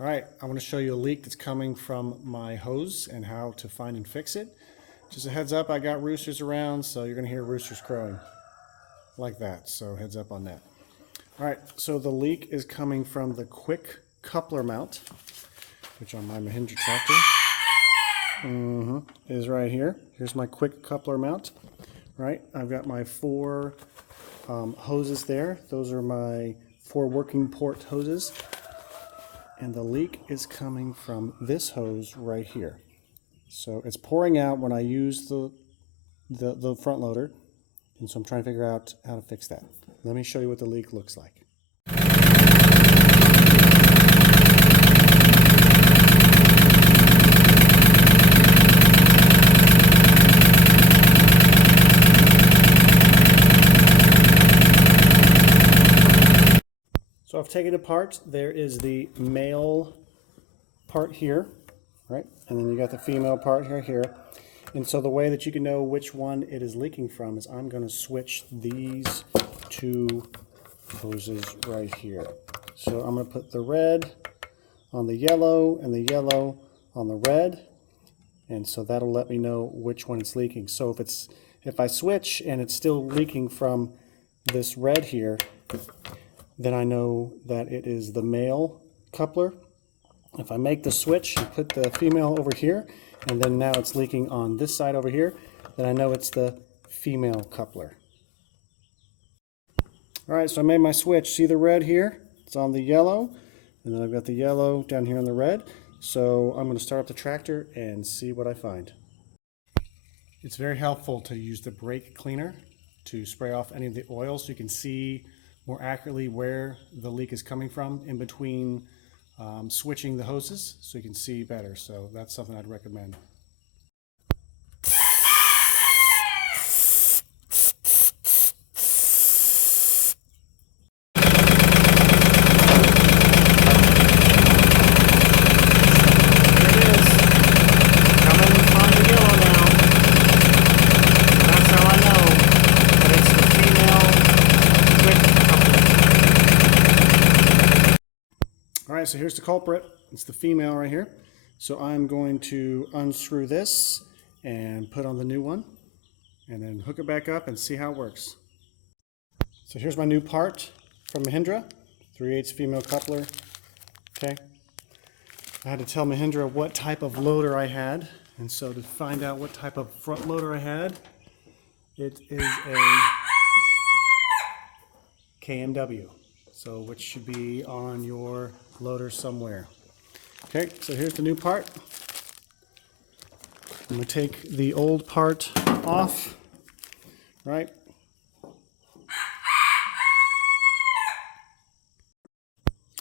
All right, I want to show you a leak that's coming from my hose and how to find and fix it. Just a heads up, I got roosters around, so you're going to hear roosters crowing like that, so heads up on that. All right, so the leak is coming from the quick coupler mount, which on my Mahindra tractor is right here. Here's my quick coupler mount, right? I've got my four hoses there. Those are my 4 working port hoses. And the leak is coming from this hose right here. So it's pouring out when I use the front loader. And so I'm trying to figure out how to fix that. Let me show you what the leak looks like. So I've taken it apart. There is the male part here, right? And then you got the female part here. And so the way that you can know which one it is leaking from is I'm going to switch these 2 hoses right here. So I'm going to put the red on the yellow and the yellow on the red. And so that'll let me know which one it's leaking. So if I switch and it's still leaking from this red here, then I know that it is the male coupler. If I make the switch and put the female over here, and then now it's leaking on this side over here, then I know it's the female coupler. All right, so I made my switch. See the red here? It's on the yellow, and then I've got the yellow down here on the red. So I'm going to start up the tractor and see what I find. It's very helpful to use the brake cleaner to spray off any of the oil so you can see more accurately where the leak is coming from in between switching the hoses, so you can see better. So that's something I'd recommend. All right, so here's the culprit. It's the female right here. So I'm going to unscrew this and put on the new one and then hook it back up and see how it works. So here's my new part from Mahindra, 3/8 female coupler. Okay. I had to tell Mahindra what type of loader I had. And so to find out what type of front loader I had, it is a KMW. So which should be on your loader somewhere. Okay, so here's the new part. I'm going to take the old part off, right? All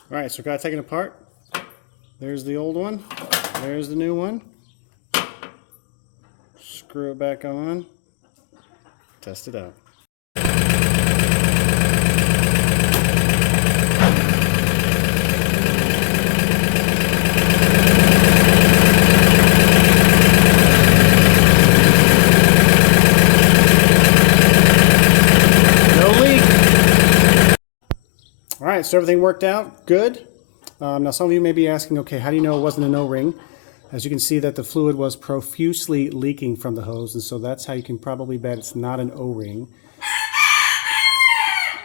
right, so I've got it taken apart. There's the old one. There's the new one. Screw it back on. Test it out. All right, so everything worked out good. Now some of you may be asking, okay, how do you know it wasn't an O-ring? As you can see that the fluid was profusely leaking from the hose, and so that's how you can probably bet it's not an O-ring.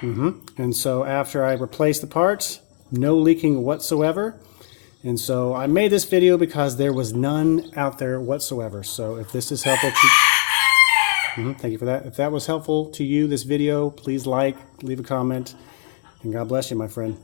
And so after I replaced the parts, no leaking whatsoever. And so I made this video because there was none out there whatsoever. So if this is helpful to thank you for that. If that was helpful to you, this video, please like, leave a comment. And God bless you, my friend.